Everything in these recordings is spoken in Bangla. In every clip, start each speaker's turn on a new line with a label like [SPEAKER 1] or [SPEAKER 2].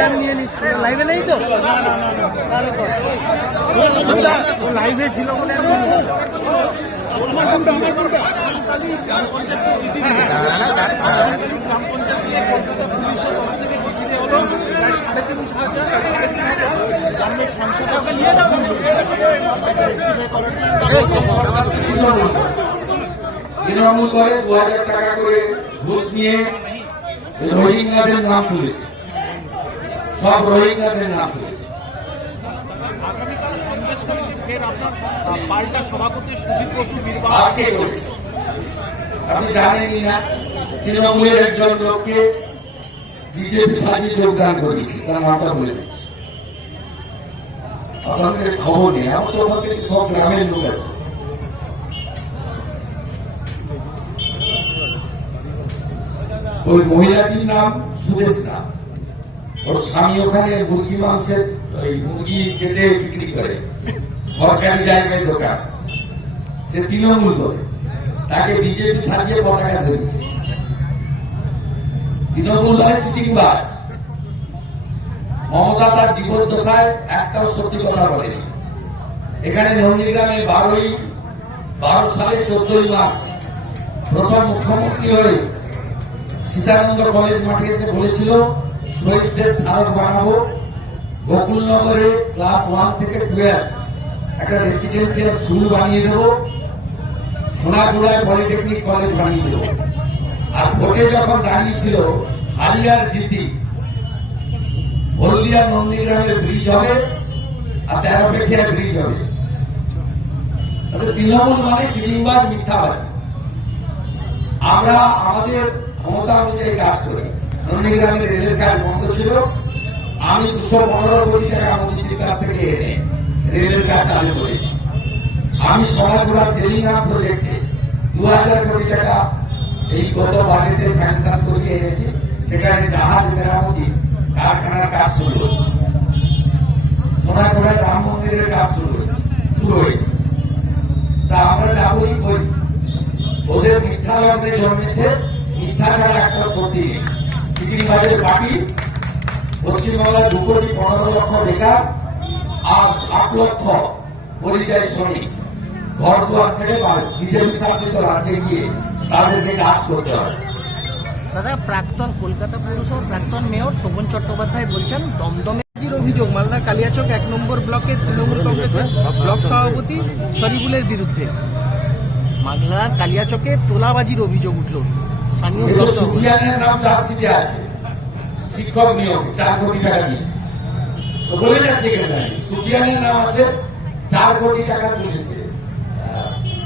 [SPEAKER 1] আমি নিয়ে নিচ্ছি লাইভে নেই তো লাইভে ছিল বলে।
[SPEAKER 2] তৃণমূল করে দু হাজার নিয়ে রোহিঙ্গাদের নাম তুলেছে সব রোহিঙ্গাদের নাম তুলেছে আজকে করেছে আপনি জানেনই না তৃণমূলের একজন লোককে বিজেপি সাজিয়ে যোগদান করেছে তার নামটা বলে দিচ্ছি আপনাদের খবর নেই আমার তো ওখান থেকে সব গ্রামের লোক আছে। ওই মহিলাটির নাম সুদেশ নাম ওর স্বামী ওখানে মুরগি মাংসের, ওই মুরগি কেটে বিক্রি করে। সরকারি জায়গায় দোকান। সে তৃণমূল করে। তাকে বিজেপি সাজিয়ে পতাকা ধরেছে। তৃণমূল মানে চিটিংবাজ। মমতা তার জীবদ্দশায় একটাও সত্যি কথা বলেনি। এখানে নন্দীগ্রামে বারোই, বারো সালে চোদ্দই মার্চ প্রথম মুখ্যমন্ত্রী হয়ে সীতানন্দ কলেজ মাঠে এসে বলেছিল, শহীদদের স্মারক বানাবো গোকুলনগরে ক্লাস ওয়ান থেকে টুয়েলভ। একটা রেসিডেন্সিয়াল স্কুল বানিয়ে দেবো, সোনাচূড়ায় পলিটেকনিক কলেজ বানিয়ে দেবো। আর ভোটে যখন দাঁড়িয়েছিল হালিয়ার জিতি, হলদিয়া নন্দীগ্রামের ব্রিজ হবে আর তেরো পেঠিয়ার ব্রিজ হবে। তৃণমূল মানে চিটিংবাজ মিথ্যাবাদী। আমরা আমাদের ক্ষমতা অনুযায়ী কাজ করি। নন্দীগ্রামের রেলের কাজ বন্ধ ছিল। আমি দুশো পনেরো কোটি টাকা মোদীজির কাছ থেকে এনে রেলের কাজ চালু করেছি। আমি সমাজপুরা টেলিগ্রাম প্রজেক্টে দু হাজার কোটি টাকা এই গত বাজেটে স্যাংশন করিয়ে এনেছি। সেখানে জাহাজ মেরামতি, কারখানার কাজ শুরু হয়েছে। সোনাচড়ায় রাম মন্দিরের কাজ শুরু হয়েছে শুরু হয়েছে। তা আমরা যাবই করি? ওদের মিথ্যা লগ্নে জন্মেছে মিথ্যা ছাড়া একটা সত্যি নেই চিটিংবাজের পার্টি, পশ্চিমবাংলার দু কোটি পনেরো লক্ষ বেকার আর সাত লক্ষ পরিযায়ী শ্রমিক। ঘর দুয়ার ছেড়ে বিজেপি শাসিত রাজ্যে গিয়ে তাদেরকে কাজ করতে হয়
[SPEAKER 1] দাদা, প্রাক্তন কলকাতা পৌরসভার প্রাক্তন মেয়র শোভন চট্টোপাধ্যায় বলছেন, দমদমে
[SPEAKER 3] অভিযোগ মালদার কালিয়াচক এক নম্বর ব্লকের তৃণমূল কংগ্রেসের ব্লক সভাপতি শরীফুলের বিরুদ্ধে। মালদার কালিয়াচকে তোলাবাজির অভিযোগ উঠল।
[SPEAKER 2] সুফিয়ানের নাম চার্জশিটে আছে। শিক্ষক নিয়োগ চার কোটি টাকা দিয়েছে। তো বলে যাচ্ছে এখানে। সুফিয়ানের নাম আছে চার কোটি টাকা তুলেছে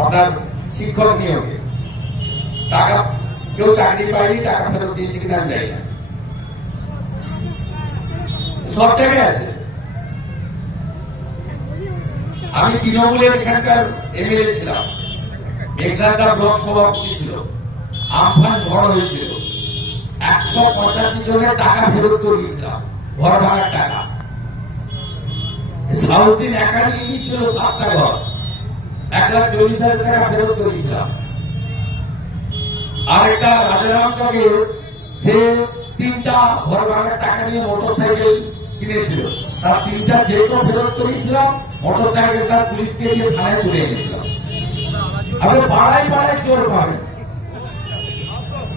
[SPEAKER 2] আপনার শিক্ষক নিয়োগে। টাকা কেউ চাকরি পায়নি টাকা ফেরত দিয়েছে কিনা আমি জানি না। সব জায়গায় আছে। আমি তৃণমূলের এখানকার এমএলএ ছিলাম। মেঘনাদা ব্লক সভাপতি ছিল। আমফান ঝড় হয়েছিল। একশো পঁচাশি জনের টাকা ফেরত করিয়েছিলাম ঘর ভাঙার টাকা। সাউদ্দিন একা নিয়ে নিয়েছিল সাতটা ঘর। এক লাখ চল্লিশ হাজার টাকা ফেরত করিয়েছিলাম আর একটা রাজারাম চকে সে তিনটা ঘর ভাঙার টাকা নিয়ে মোটর সাইকেল কিনেছিল। তার তিনটা চেকও ফেরত করিয়েছিলাম মোটর সাইকেল তার পুলিশকে দিয়ে থানায় তুলে এনেছিলাম। আপনি পাড়ায় পাড়ায় চোর পাবেন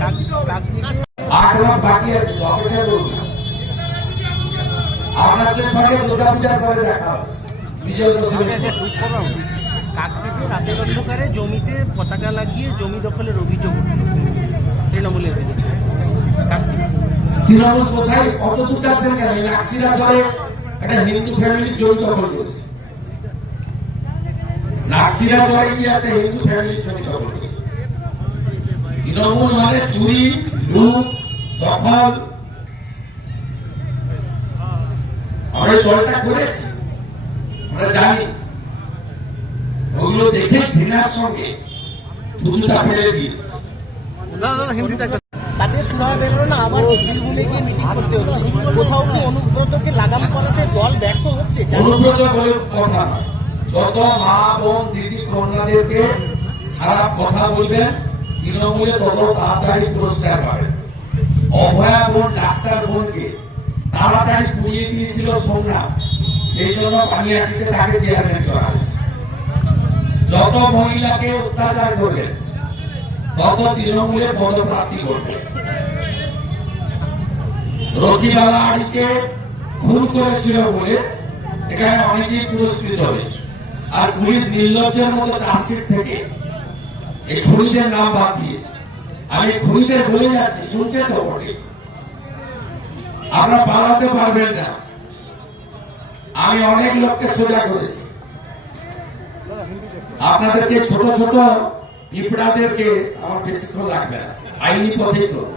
[SPEAKER 2] আট মাস বাকি আছে অপেক্ষা করুন আপনাদের সঙ্গে পরে দেখা বিজয় দশমীর
[SPEAKER 1] কাকদ্বীপে রাতের অন্ধকারে জমিতে পতাকা লাগিয়ে জমি দখলের অভিযোগ উঠল। তৃণমূলের বিরুদ্ধে
[SPEAKER 2] তৃণমূল কোথায়? অত দূর যাচ্ছেন কেন? নাকচিরা চলে একটা হিন্দু ফ্যামিলি জমি দখল করেছে। নাকচিরা চলে গিয়ে একটা হিন্দু ফ্যামিলি জমি দখল করেছে। তৃণমূল মানে চুরি লুট দখল। আমরা দলটা করেছি আমরা জানি। ওগুলো দেখে ঘৃণার সঙ্গে থুতুটা ফেলে দিয়েছি।
[SPEAKER 3] তাদের সুরাহা বেরোলো না আবার তৃণমূলে গিয়ে মিটিং করতে হচ্ছে। কোথাও কি অনুব্রতকে লাগাম করাতে দল ব্যর্থ হচ্ছে?
[SPEAKER 2] অনুব্রত বলে কথা যত মা বোন দিদি কন্যাদেরকে খারাপ কথা বলবেন তৃণমূলে তত তাড়াতাড়ি পুরস্কার পাবেন অভয়া বোন ডাক্তার বোনকে তাড়াতাড়ি পুড়িয়ে দিয়েছিল সোমনাথ সেই জন্য পানিয়াটিতে তাকে চেয়ারম্যান করা হয়েছে। যত মহিলাকে অত্যাচার করবেন তত তৃণমূলে পদপ্রাপ্তি করবে। রথিবালা আড়িকে খুন করেছিল বলে এখানে অনেকেই পুরস্কৃত হয়েছে। আর পুলিশ নির্লজ্জের মতো চার্জশিট থেকে এই খুনিদের নাম বাদ দিয়েছে আমি খুনিদের বলে যাচ্ছি শুনছে তো বটে আপনারা পালাতে পারবেন না। আমি অনেক লোককে সোজা করেছি। আপনাদেরকে ছোট ছোট পিঁপড়াদেরকে আমার বেশিক্ষণ লাগবে না। আইনি পথেই করব